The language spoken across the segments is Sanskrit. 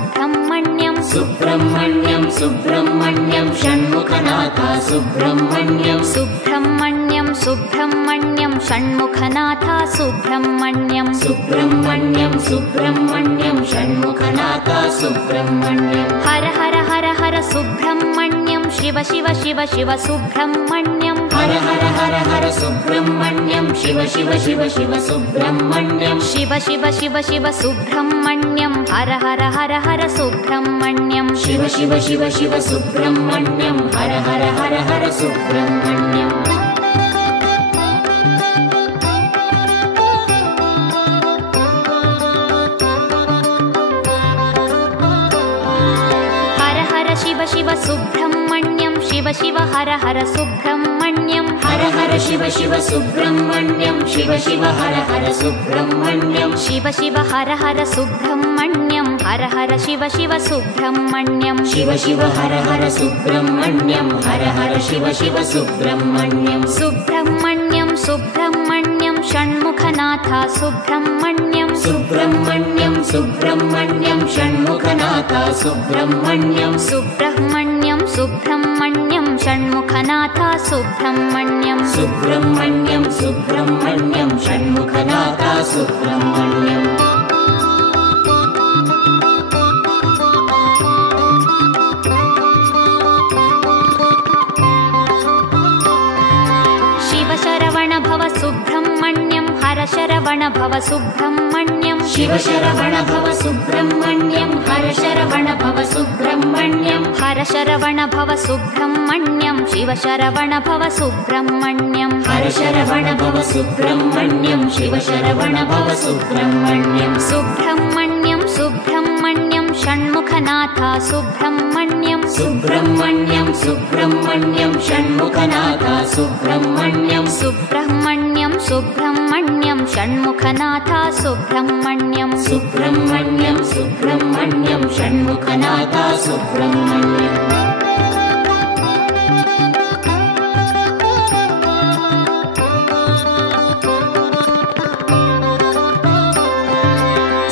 सुब्रह्मण्यं सुब्रह्मण्यं सुब्रह्मण्यं षण्मुखनाथ सुब्रह्मण्यं सुब्रह्मण्यं सुब्रह्मण्यं षण्मुखनाथ सुब्रह्मण्यं सुब्रह्मण्यं सुब्रह्मण्यं षण्मुखनाथ सुब्रह्मण्यं हर हर हर हर सुब्रह्मण्यं शिव शिव शिव शिव सुब्रह्मण्यं हर हर हर हर सुब्रह्मण्यं शिव शिव शिव शिव सुब्रह्मण्यं शिव शिव शिव शिव सुब्रह्मण्यं हर हर हर हर सुब्रह्मण्यं शिव शिव शिव शिव सुब्रह्मण्यं हर हर हर हर सुब्रह्मण्यं हर हर शिव शिव सुब्रह्मण्यं शिव शिव हर हर सुब्रह्मण्यं हर हर शिव शिव सुब्रह्मण्यं शिव शिव हर हर सुब्रह्मण्यं शिव शिव हर हर सुब्रह्मण्यं हर हर शिव शिव सुब्रह्मण्यं शिव शिव हर हर सुब्रह्मण्यं हर हर शिव शिव सुब्रह्मण्यं सुब्रह्मण्यं सुब्रह्मण्यं षण्मुखनाथ सुब्रह्मण्यं सुब्रह्मण्यं सुब्रह्मण्यं षण्मुखनाथ सुब्रह्मण्यं सुब्रह्मण्यं सुब्रह्मण्यं षण्मुखनाथ सुब्रह्मण्यं सुब्रह्मण्यं सुब्रह्मण्यं षण्मुखनाथ सुब्रह्मण्यं शिव शरवण भव सुब्रह्मण्यं हर शरवण भव सुब्रह्मण्यं शिव शरवण भव सुब्रह्मण्यं हर शरवण भव सुब्रह्मण्यं हर शरवण भव सुब्रह्मण्यं शिव शरवण भव सुब्रह्मण्यं हर शरवण भव सुब्रह्मण्यं शिव शरवण भव सुब्रह्मण्यं सुब्रह्मण्यं सुब्रह्मण्यं षण्मुखनाथ सुब्रह्मण्यं सुब्रह्मण्यं सुब्रह्मण्यं षण्मुखनाथ सुब्रह्मण्यं सुब्रह्मण्यं सुब्रह्मण्यं षण्मुखनाथ सुब्रह्मण्यं सुब्रह्मण्यं सुब्रह्मण्यं षण्मुखनाथ सुब्रह्मण्यं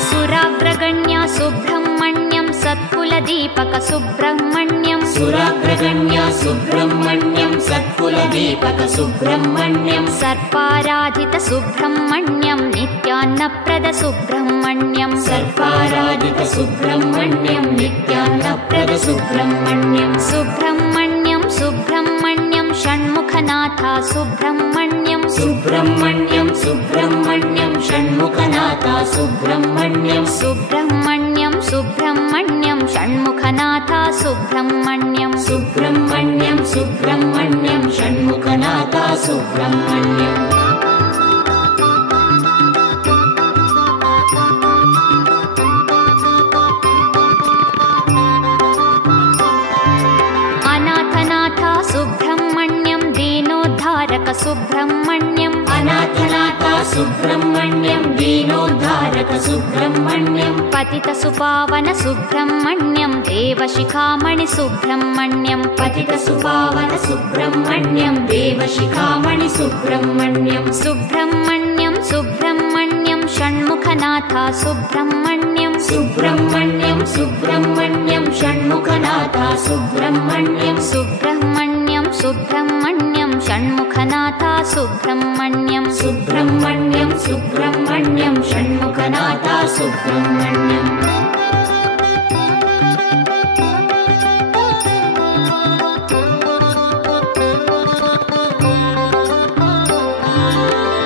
सुराग्रगण्या सुब्रह्मण्यं सत्कुलदीपक सुब्रह्मण्यं सुराग्रगण्या सुब्रह्मण्यं सत्कुलदीपक सुब्रह्मण्यं सर्पाराधित सुब्रह्मण्यं नित्यान्नप्रद सुब्रह्मण्यं सर्पाराधित सुब्रह्मण्यं नित्यान्नप्रद सुब्रह्मण्यं सुब्रह्मण्यं सुब्रह्मण्यं षण्मुखनाथ सुब्रह्मण्यं सुब्रह्मण्यं सुब्रह्मण्यं षण्मुखनाथ सुब्रह्मण्यं सुब्रह्मण्यं सुब्रह्मण्यं षण्मुखनाथ सुब्रह्मण्यं सुब्रह्मण्यं सुब्रह्मण्यं षण्मुखनाथ सुब्रह्मण्यं अनाथनाथ सुब्रह्मण्यं दीनोद्धारक सुब्रह्मण्यं अनाथनाथ सुब्रह्मण्यं दीनोद्धारक सुब्रह्मण्यं पतित सुपावन सुब्रह्मण्यं देवशिखामणि सुब्रह्मण्यं पतित सुपावन सुब्रह्मण्यं देवशिखामणि सुब्रह्मण्यं सुब्रह्मण्यं सुब्रह्मण्यं षण्मुखनाथ सुब्रह्मण्यं सुब्रह्मण्यं सुब्रह्मण्यं षण्मुखनाथ सुब्रह्मण्यं सुब्रह्मण्यं सुब्रह्मण्यं षण्मुखनाथ सुब्रह्मण्यं सुब्रह्मण्यं सुब्रह्मण्यं षण्मुखनाथ सुब्रह्मण्यं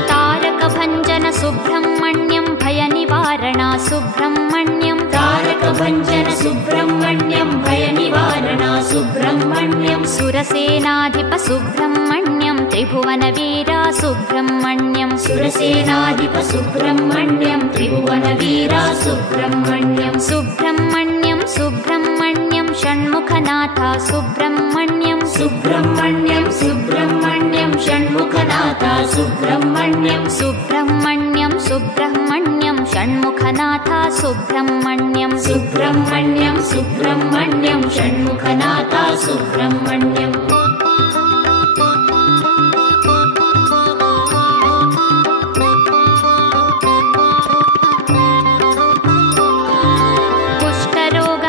तारकभञ्जन सुब्रह्मण्यं भयनिवारणा सुब्रह्मण्यं तारकभञ्जन सुब्रह्मण्यं भयनिवारणा सुब्रह्मण्यं सुरसेनाधिप सुब्रह्मण्यं त्रिभुवनवीरा सुब्रह्मण्यं सुरसेनाधिप सुब्रह्मण्यं त्रिभुवनवीरा सुब्रह्मण्यं सुब्रह्मण्यं सुब्रह्मण्यं षण्मुखनाथ सुब्रह्मण्यं सुब्रह्मण्यं सुब्रह्मण्यं षण्मुखनाथ सुब्रह्मण्यं सुब्रह्मण्यं सुब्रह्मण्यं षण्मुखनाथ सुब्रह्मण्यं सुब्रह्मण्यं सुब्रह्मण्यं षण्मुखनाथ सुब्रह्मण्यं कुष्ठरोग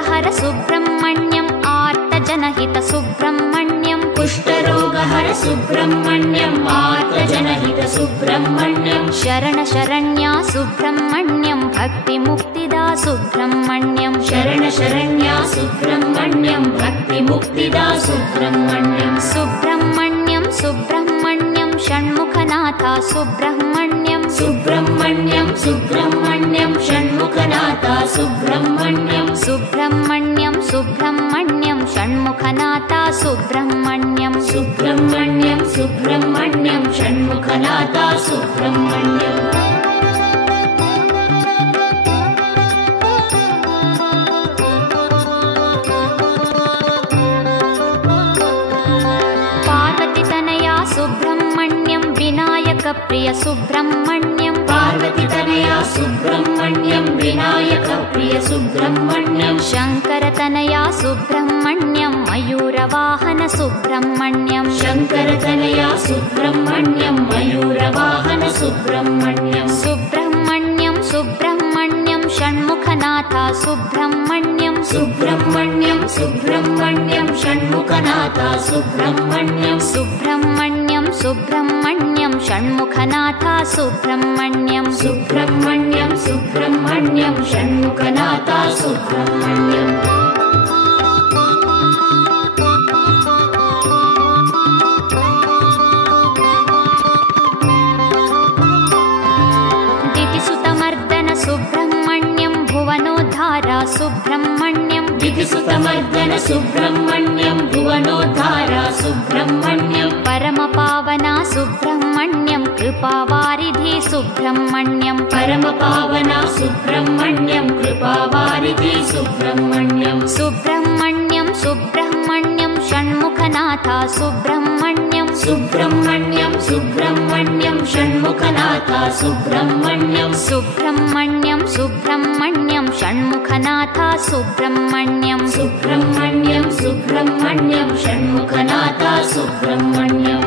सुब्रह्मण्यम् आर्तजनहित सुब्रह्मण्यम् कुष्ठरोगहर सुब्रह्मण्यम् आर्तजनहित सुब्रह्मण्यम् शरण शरण्या सुब्रह्मण्यम् भक्तिमुक्तिदा सुब्रह्मण्यम् शरण शरण्या सुब्रह्मण्यम् भक्तिमुक्तिदा सुब्रह्मण्यम् सुब्रह्मण्यम् सुब्रह्मण्यम् षण्मुखनाथा सुब्रह्मण्यम् सुब्रह्मण्यम् सुब्रह्मण्यम् षण्मुखनाथा सुब्रह्मण्यम् सुब्रह्मण्यम् सुब्रह्मण्यम् षण्मुखनाथा सुब्रह्मण्यम् सुब्रह्मण्यम् सुब्रह्मण्यम् षण्मुखनाथा सुब्रह्मण्यम् पार्वतीतनया सुब्रह्मण्यम् विनायकप्रिय सुब्रह्मण्यम् पार्वतीतनया सुब्रह्मण्यम् विनायकप्रिय सुब्रह्मण्यम् शङ्करतनया सुब्रह्मण्यम् मयूरवाहन सुब्रह्मण्यम् शङ्करतनया सुब्रह्मण्यम् मयूरवाहन सुब्रह्मण्यम् सुब्रह्मण्यम् सुब्रह्मण्यम् षण्मुखनाथा सुब्रह्मण्यम् सुब्रह्मण्यम् सुब्रह्मण्यम् षण्मुखनाथा सुब्रह्मण्यम् सुब्रह्मण्यम् सुब्रह्मण्यम् षण्मुखनाथा सुब्रह्मण्यम् सुब्रह्मण्यम् सुब्रह्मण्यम् षण्मुखनाथा सुब्रह्मण्यम् दितिसुतमर्दन सुब्रह्मण्यम् भुवनोद्धारा सुब्रह्मण्यम् दितिसुतमर्दन सुब्रह्मण्यम् भुवनोद्धारा सुब्रह्मण्यम् परमपावना सुब्रह्मण्यम् कृपावारिधि सुब्रह्मण्यम् परमपावना सुब्रह्मण्यम् कृपावारिधि सुब्रह्मण्यम् सुब्रह्मण्यम् सुब्रह्मण्यम् षण्मुखनाथा सुब्रह्मण्यम् सुब्रह्मण्यम् सुब्रह्मण्यम् षण्मुखनाथा सुब्रह्मण्यम् सुब्रह्मण्यम् सुब्रह्मण्यम् षण्मुखनाथा सुब्रह्मण्यम् सुब्रह्मण्यम् सुब्रह्मण्यम् षण्मुखनाथा सुब्रह्मण्यम्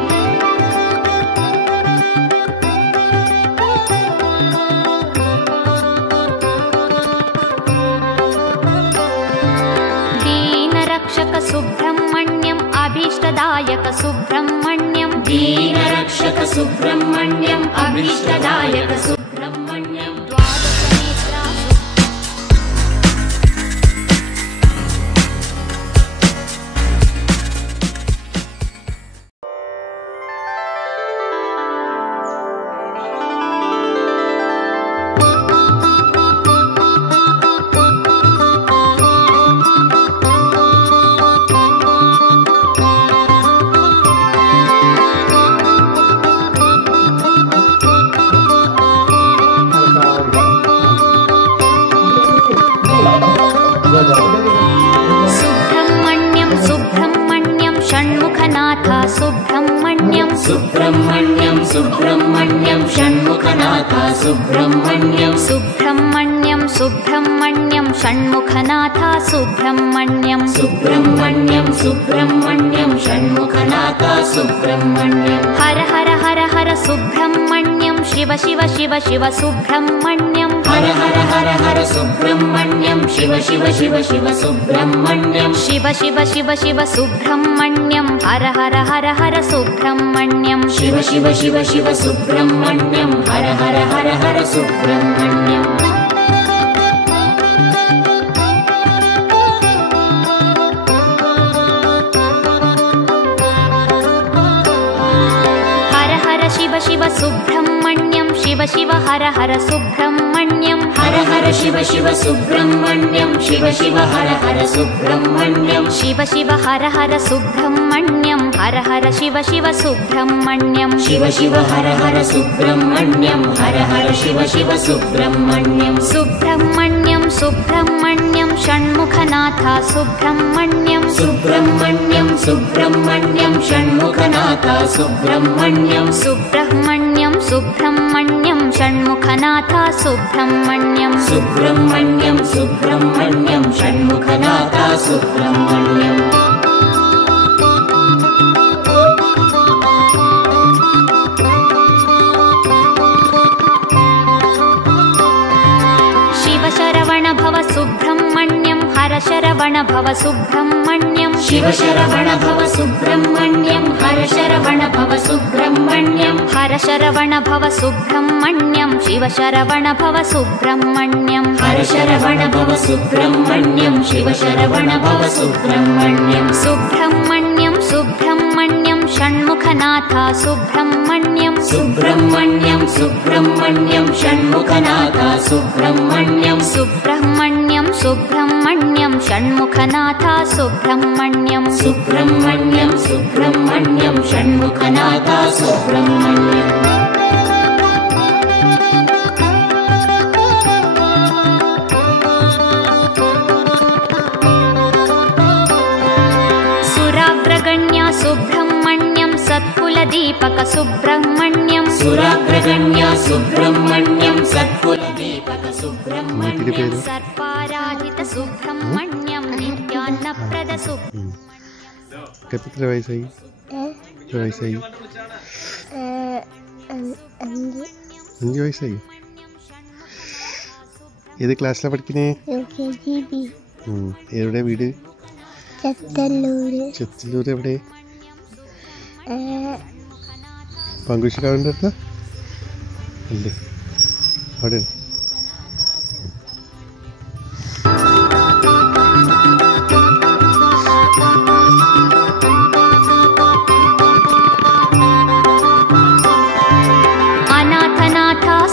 दीनरक्षक सुब्रह्मण्यम् अभीष्टदायक सुब्रह्मण्यम् दीनरक्षक सुब्रह्मण्यम् अभीष्टदायक सुब्रह्मण्यम् द्वादशनेत्रा सुब्रह्मण्यम् सुब्रह्मण्यम् षण्मुखनाथा सुब्रह्मण्यम् सुब्रह्मण्यम् सुब्रह्मण्यम् षण्मुखनाथा सुब्रह्मण्यम् सुब्रह्मण्यम् सुब्रह्मण्यम् षण्मुखनाथा सुब्रह्मण्यम् सुब्रह्मण्यम् सुब्रह्मण्यम् षण्मुखनाथा सुब्रह्मण्यम् हर हर हर हर सुब्रह्मण्यम् शिव शिव शिव शिव सुब्रह्मण्यम् हर हर हर हर सुब्रह्मण्यम् शिव शिव शिव शिव सुब्रह्मण्यम् शिव शिव शिव शिव सुब्रह्मण्यम् हर हर हर हर सुब्रह्मण्यम् शिव शिव शिव शिव सुब्रह्मण्यम् हर हर हर हर सुब्रह्मण्यम् हर हर शिव शिव सुब्रह्मण्यम् शिव शिव हर हर सुब्रह्मण्यम् हर हर शिव शिव सुब्रह्मण्यम् शिव शिव हर हर सुब्रह्मण्यम् शिव शिव हर हर सुब्रह्मण्यम् हर हर शिव शिव सुब्रह्मण्यम् शिव शिव हर हर सुब्रह्मण्यम् हर हर शिव शिव सुब्रह्मण्यम् सुब्रह्मण्यम् सुब्रह्मण्यम् षण्मुखनाथा सुब्रह्मण्यम् सुब्रह्मण्यम् सुब्रह्मण्यम् षण्मुखनाथा सुब्रह्मण्यम् सुब्रह्मण्यम् सुब्रह्मण्यम् षण्मुखनाथा सुब्रह्मण्यम् सुब्रह्मण्यम् सुब्रह्मण्यम् षण्मुखनाथा सुब्रह्मण्यम् शिव शरवण भव सुब्रह्मण्यम् हर हरशरवण भव सुब्रह्मण्यं शिवशरवण भव सुब्रह्मण्यं हरशरवण भव सुब्रह्मण्यं हरशरवण भव सुब्रह्मण्यं शिवशरवण भव सुब्रह्मण्यं हरशरवण भव सुब्रह्मण्यं शिवशरवण भव सुब्रह्मण्यं सुब्रह्मण्यं सुब्रह्मण्यं षण्मुखनाथा सुब्रह्मण्यं सुब्रह्मण्यं सुब्रह्मण्यं षण्मुखनाथा सुब्रह्मण्यं सुब्रह्मण्यं सुब्रह्मण्यं षण्मुखनाथा सुब्रह्मण्यं सुब्रह्मण्यं सुब्रह्मण्यं षण्मुखनाथा सुब्रह्मण्यं सुराग्रगण्या सुब्रह्मण्यं सत्कुलदीपक सुब्रह्मण्यं सुराग्रगण्या सुब्रह्मण्यं सत्कुलदीपक सुब्रह्मण्यं सर्पाराधित सुब्रह्मण्यं नित्यान्नप्रद എത്ര വയസ്സായി? എത്ര വയസ്സായി? 5 വയസ്സായി. ഏത് ക്ലാസ്സിലാണ് പഠിക്കുന്നേ? എവിടെ വീട്? ചെത്തല്ലൂർ. എവിടെ? പങ്കുശിക്കാവിൻ്റെ അടുത്ത അല്ലേ? അവിടെ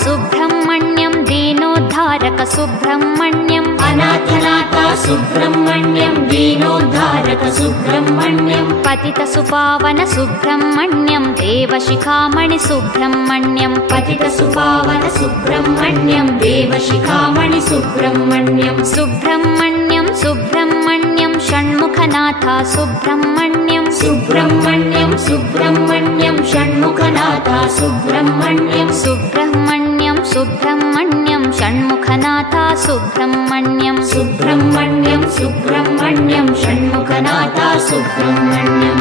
सुब्रह्मण्यं दीनोद्धारक सुब्रह्मण्यं अनाथनाथ सुब्रह्मण्यं दीनोद्धारक सुब्रह्मण्यं पतित सुपावन सुब्रह्मण्यं देवशिखामणि सुब्रह्मण्यं पतित सुपावन सुब्रह्मण्यं देवशिखामणि सुब्रह्मण्यं सुब्रह्मण्यं सुब्रह्मण्यं षण्मुखनाथ सुब्रह्मण्यं सुब्रह्मण्यं सुब्रह्मण्यं षण्मुखनाथ सुब्रह्मण्यं सुब्रह्मण्यं सुब्रह्मण्यं षण्मुखनाथ सुब्रह्मण्यं सुब्रह्मण्यं सुब्रह्मण्यं षण्मुखनाथ सुब्रह्मण्यं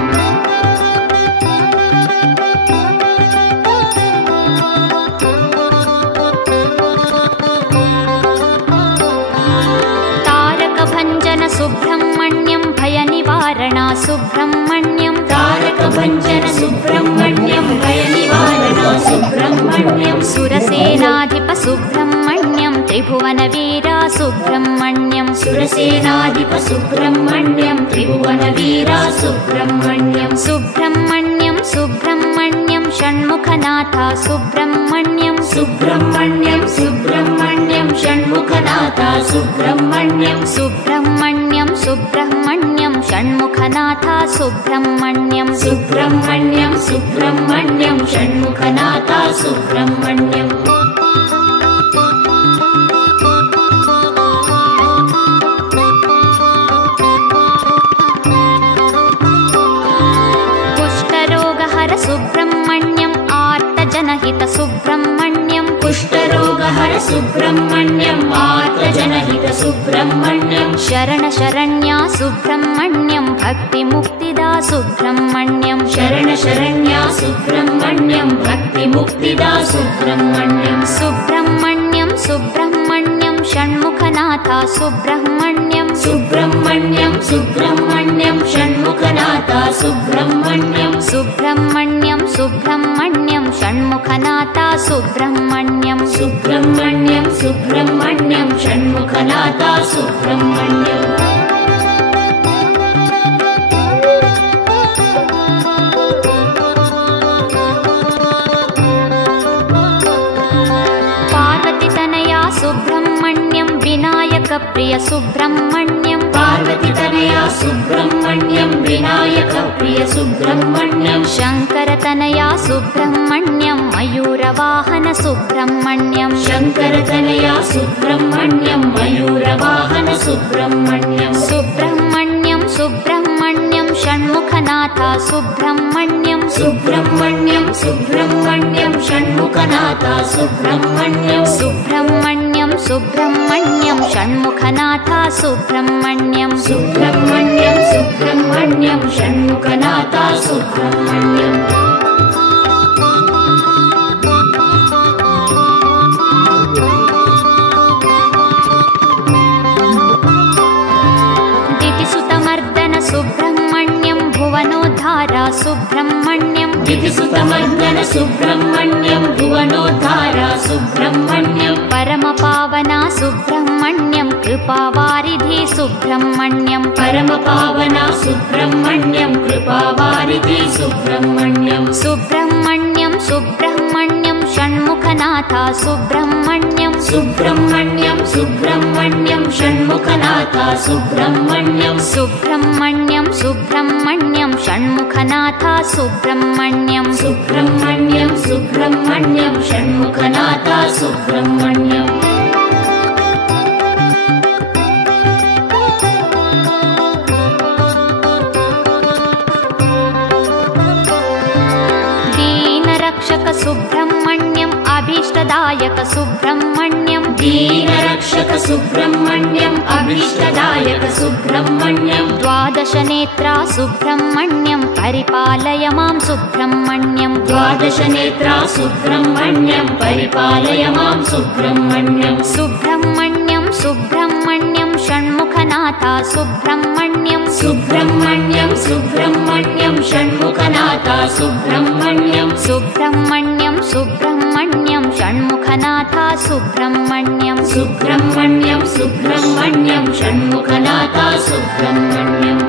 तारकभञ्जन सुब्रह्मण्यं भयनिवारणा सुब्रह्मण्यं तारकभञ्जन सुब्रह्मण्यं भयनिवारणा सुब्रह्मण्यं सुरसेनाधिप सुब्रह्मण्यं त्रिभुवनवीरा सुब्रह्मण्यं सुरसेनाधिप सुब्रह्मण्यं त्रिभुवनवीरा सुब्रह्मण्यं सुब्रह्मण्यं सुब्रह्मण्यं षण्मुखनाथ सुब्रह्मण्यं सुब्रह्मण्यं सुब्रह्मण्यं षण्मुखनाथ सुब्रह्मण्यं सुब्रह्मण्यं सुब्रह्मण्यं षण्मुखनाथ सुब्रह्मण्यं सुब्रह्मण्यं सुब्रह्मण्यं षण्मुखनाथ सुब्रह्मण्यं कुष्ठरोगहर सुब्रह्मण्यं आर्तजनहित सुब्रह्मण्यं कुष्ठरोगहर सुब्रह्मण्यं आर्तजनहित सुब्रह्मण्यं शरण शरण्या सुब्रह्मण्यं भक्तिमुक्तिदा सुब्रह्मण्यं शरण शरण्या सुब्रह्मण्यं भक्तिमुक्तिदा सुब्रह्मण्यं सुब्रह्मण्यं सुब्रह्मण्यं षण्मुखनाथ सुब्रह्मण्यं सुब्रह्मण्यं सुब्रह्मण्यं षण्मुखनाथ सुब्रह्मण्यं सुब्रह्मण्यं सुब्रह्मण्यं षण्मुखनाथ सुब्रह्मण्यं सुब्रह्मण्यं सुब्रह्मण्यं षण्मुखनाथ सुब्रह्मण्यं पार्वतीतनया सुब्रह्मण्यं विनायकप्रिय सुब्रह्मण्यं पार्वतीतनया सुब्रह्मण्यं विनायकप्रिय सुब्रह्मण्यं शङ्करतनया सुब्रह्मण्यं मयूरवाहन सुब्रह्मण्यं शङ्करतनया सुब्रह्मण्यं मयूरवाहन सुब्रह्मण्यं सुब्रह्मण्यं सुब्रह्मण्यं षण्मुखनाथ सुब्रह्मण्यं सुब्रह्मण्यं सुब्रह्मण्यं षण्मुखनाथ सुब्रह्मण्यं सुब्रह्मण्यं सुब्रह्मण्यं षण्मुखनाथ सुब्रह्मण्यं सुब्रह्मण्यं सुब्रह्मण्यं षण्मुखनाथ सुब्रह्मण्यं विधिसुतमर्दन सुब्रह्मण्यं भुवनोद्धारा सुब्रह्मण्यं परमपावना सुब्रह्मण्यं कृपावारिधि सुब्रह्मण्यं परमपावना सुब्रह्मण्यं कृपावारिधि सुब्रह्मण्यं सुब्रह्मण्यं सुब्रह्मण्यं षण्मुखनाथा सुब्रह्मण्यं सुब्रह्मण्यं सुब्रह्मण्यं षण्मुखनाथा सुब्रह्मण्यं सुब्रह्मण्यं सुब्रह्मण्यं षण्मुखनाथा सुब्रह्मण्यं सुब्रह्मण्यं सुब्रह्मण्यं षण्मुखनाथा सुब्रह्मण्यं दीनरक्षक सुब्रह्मण्यम् अभीष्टदायक सुब्रह्मण्यं दीनरक्षक सुब्रह्मण्यं अभीष्टदायक सुब्रह्मण्यं द्वादशनेत्रा सुब्रह्मण्यं परिपालय मां सुब्रह्मण्यं द्वादशनेत्रा सुब्रह्मण्यं परिपालय मां सुब्रह्मण्यं सुब्रह्मण्यं सुब्रह्मण्यं षण्मुखनाथा सुब्रह्मण्यं सुब्रह्मण्यं सुब्रह्मण्यं षण्मुखनाथा सुब्रह्मण्यं सुब्रह्मण्यं सुब्रह्मण्यं षण्मुखनाथा सुब्रह्मण्यं सुब्रह्मण्यं सुब्रह्मण्यं षण्मुखनाथा सुब्रह्मण्यं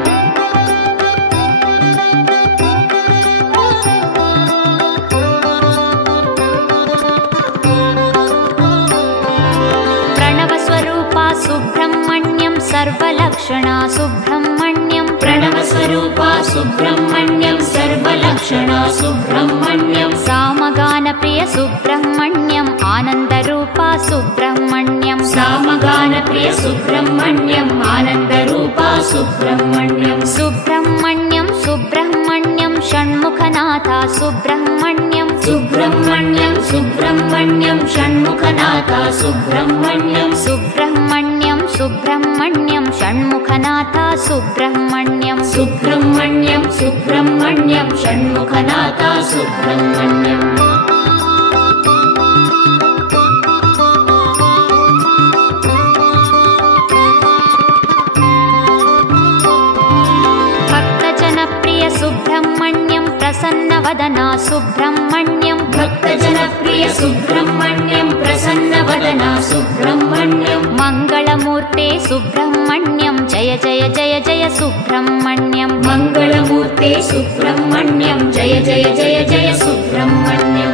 प्रणवस्वरूपा सुब्रह्मण्यं सर्वलक्षणा सुब्रह्मण्यं प्रणवस्वरूपा सुब्रह्मण्यं सर्वलक्षणा सुब्रह्मण्यं सामगानप्रिय सुब्रह्मण्यम् आनन्दरूपा सुब्रह्मण्यं सामगानप्रिय सुब्रह्मण्यम् आनन्दरूपा सुब्रह्मण्यं सुब्रह्मण्यं सुब्रह्मण्यं षण्मुखनाथा सुब्रह्मण्यं सुब्रह्मण्यं सुब्रह्मण्यं षण्मुखनाथा सुब्रह्मण्यं सुब्रह्मण्यं सुब्रह्मण्यं षण्मुखनाथा सुब्रह्मण्यं सुब्रह्मण्यं सुब्रह्मण्यं षण्मुखनाथा सुब्रह्मण्यं भक्तजनप्रिय सुब्रह्मण्यं प्रसन्नवदना सुब्रह्मण्यं भक्तजनप्रिय सुब्रह्मण्यं प्रसन्नवदना सुब्रह्मण्यं मङ्गलमूर्ते सुब्रह्मण्यं जय जय जय जय सुब्रह्मण्यं मङ्गलमूर्ते सुब्रह्मण्यं जय जय जय जय सुब्रह्मण्यं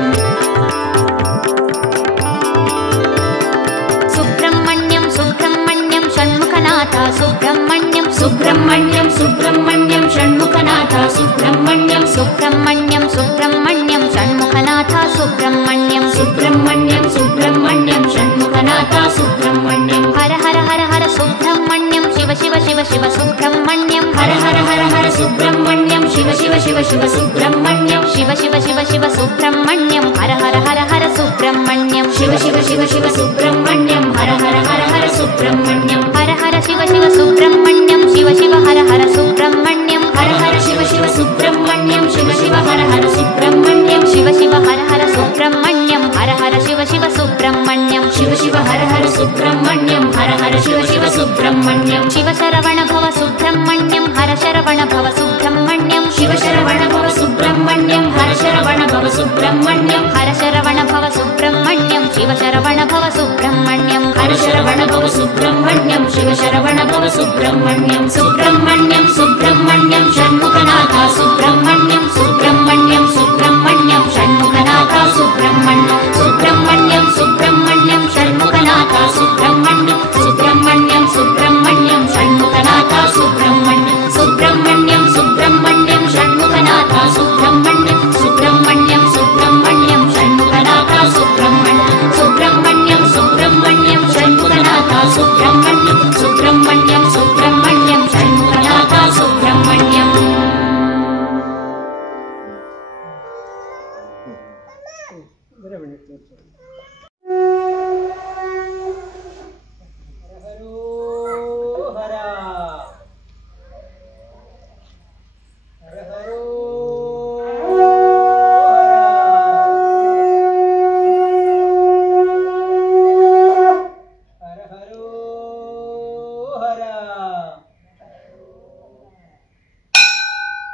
सुब्रह्मण्यं सुब्रह्मण्यं षण्मुखनाथा सुब्रह्मण्यं सुब्रह्मण्यं सुब्रह्मण्यं षण्मुखनाथा सुब्रह्मण्यं सुब्रह्मण्यं सुब्रह्मण्यं षण्मुखनाथा सुब्रह्मण्यं सुब्रह्मण्यं सुब्रह्मण्यं षण्मुखनाथा सुब्रह्मण्यं हर हर हर हर सुब्रह्मण्यं शिव शिव शिव शिव सुब्रह्मण्यं हर हर हर हर सुब्रह्मण्यं शिव शिव शिव शिव सुब्रह्मण्यं शिव शिव शिव शिव सुब्रह्मण्यं हर हर हर हर सुब्रह्मण्यं शिव शिव शिव शिव सुब्रह्मण्यं हर हर हर हर सुब्रह्मण्यं हर हर शिव शिव सुब्रह्मण्यं शिव शिव हर हर सुब्रह्मण्यं हर हर शिव शिव सुब्रह्मण्यं शिव शिव हर हर सुब्रह्मण्यं शिव शिव हर हर सुब्रह्मण्यं हर हर शिव शिव सुब्रह्मण्यं शिव शिव हर हर सुब्रह्मण्यं हर हर शिव शिव सुब्रह्मण्यं शिव शरवण भव सुब्रह्मण्यं हर शरवण भव सुब्रह्मण्यं शिव शरवण भव सुब्रह्मण्यं हर शरवण भव सुब्रह्मण्यं हर शरवण भव सुब्रह्मण्यं शिव शरवण भव सुब्रह्मण्यं हर शरवण भव सुब्रह्मण्यं शिव शरवण भव सुब्रह्मण्यं सुब्रह्मण्यं सुब्रह्मण्यं षण्मुखनाथा सुब्रह्मण्यं सुब्रह्मण्यं सुब्रह्मण्यं षण्मुखनाथा सुब्रह्मण्यं सुब्रह्मण्यं सुब्रह्मण्यं षण्मुखनाथा सुब्रह्मण्यं सुब्रह्मण्यं सुब्रह्मण्यं षण्मुखनाथा सुब्रह्मण्यं सुब्रह्मण्यं सुब्रह्मण्यं षण्मुखनाथा सुब्रह्मण्यं सुब्रह्मण्यं सुब्रह्मण्यं षण्मुखनाथा सुब्रह्मण्यं सुब्रह्मण्यं सुब्रह्मण्यं षण्मुखनाथा सुब्रह्मण्यं सुब्रह्मण्यं सुब्रह्मण्यं षण्मुखनाथा सुब्रह्मण्यं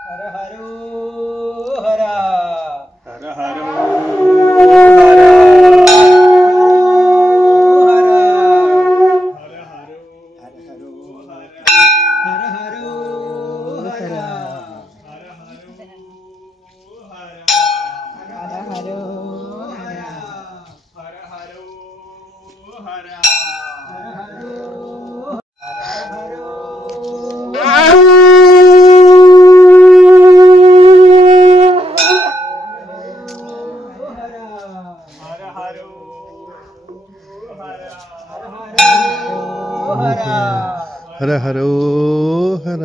हर हरो हरा ಹರೋ ಹರ.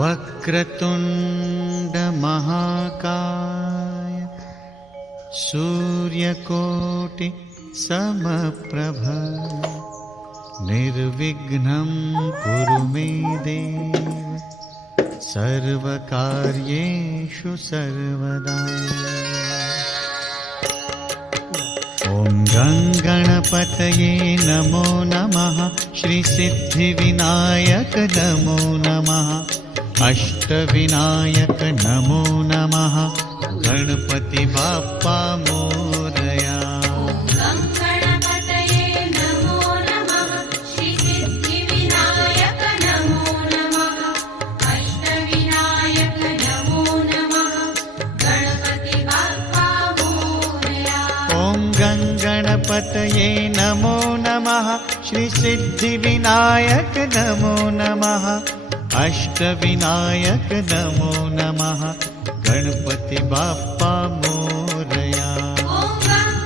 वक्रतुण्ड महाकाय सूर्यकोटि समप्रभ निर्विघ्नं कुरु मे देव सर्वकार्येषु सर्वदा। ॐ गणपतये नमो नमः श्रीसिद्धिविनायक नमो नमः अष्टविनायक नमो नमः गणपति बाप्पा मोरया। गणपतये नमो नमः श्रीसिद्धिविनायक नमो नमः अष्टविनायक नमो नमः गणपति बाप्पा मोरया। ॐ गणपतये नमो नमः श्रीसिद्धिविनायक नमो नमः अष्टविनायक नमो नमः गणपति बाप्पा मोरया। ॐ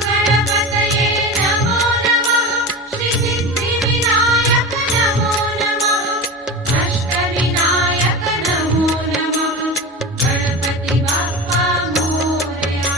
गणपतये नमो नमः श्रीसिद्धिविनायक नमो नमः अष्टविनायक नमो नमः गणपति बाप्पा मोरया।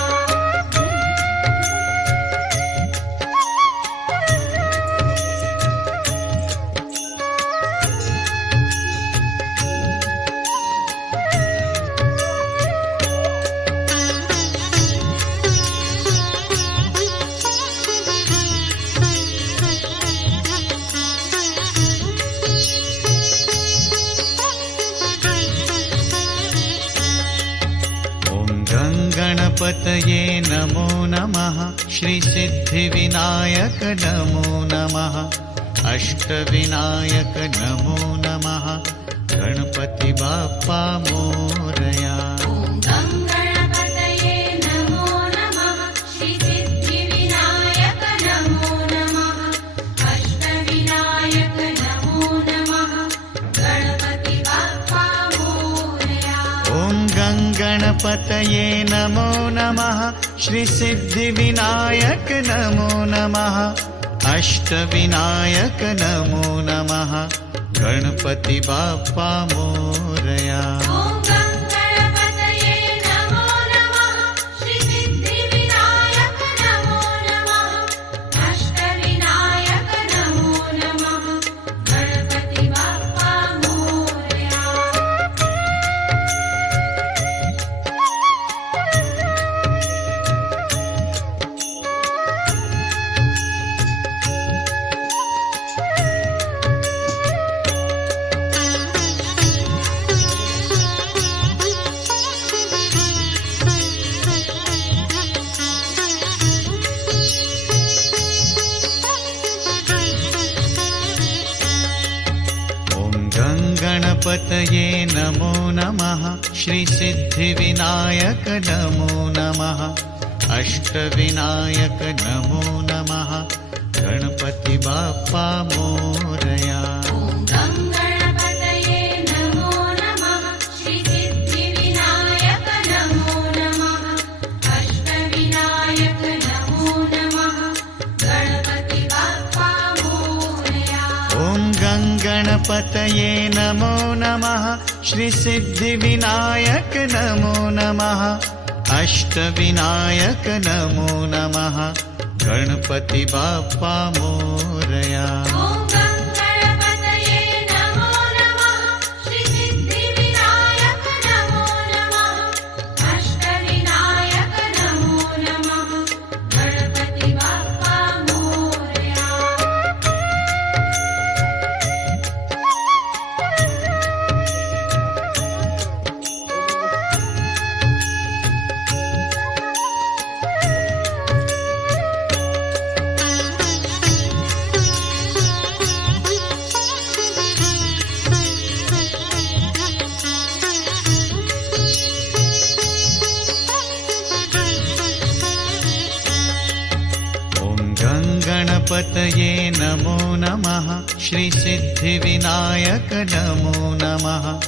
गणपतये नमो नमः श्रीसिद्धिविनायक नमो नमः अष्टविनायक नमो नमः गणपति बाप्पा मोरया। गणपतये नमो नमः श्रीसिद्धिविनायक नमो नमः अष्टविनायक नमो नमः गणपति बाप्पा मोरया। ॐ गणपतये नमो नमः श्रीसिद्धिविनायक नमो नमः अष्टविनायक नमो नमः गणपति बाप्पा मोरया। गणपतये नमो नमः। श्री सिद्धिविनायक नमो नमः। अष्टविनायक नमो नमः। गणपति बाप्पा मोरया। गणपतये नमो नमः। श्री सिद्धिविनायक नमो नमः। अष्टविनायक नमो नमः। गणपति बाप्पा मोरया। गणपतये नमो नमः। श्री सिद्धिविनायक नमो नमः।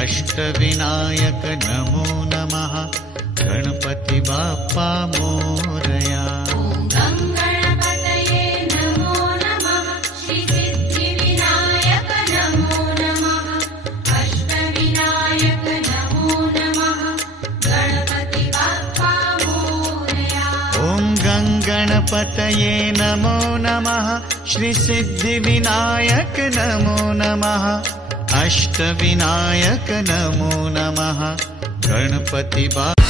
अष्टविनायक नमो नमः। गणपति बाप्पा मोरया। गणपतये नमो नमः। श्री सिद्धिविनायक नमो नमः। अष्टविनायक नमो नमः। गणपति बाप्पा